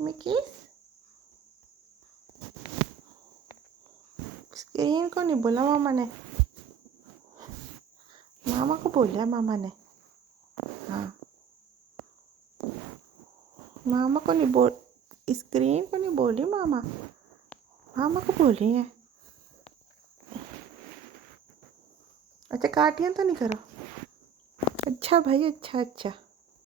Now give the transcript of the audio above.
मिकीस। Screen को नहीं बोला मामा ने, मामा को बोला मामा ने। हाँ, मामा को नहीं बोल, स्क्रीन को नहीं बोली मामा, मामा को बोली है। अच्छा काटिया तो नहीं करो। अच्छा भाई, अच्छा अच्छा।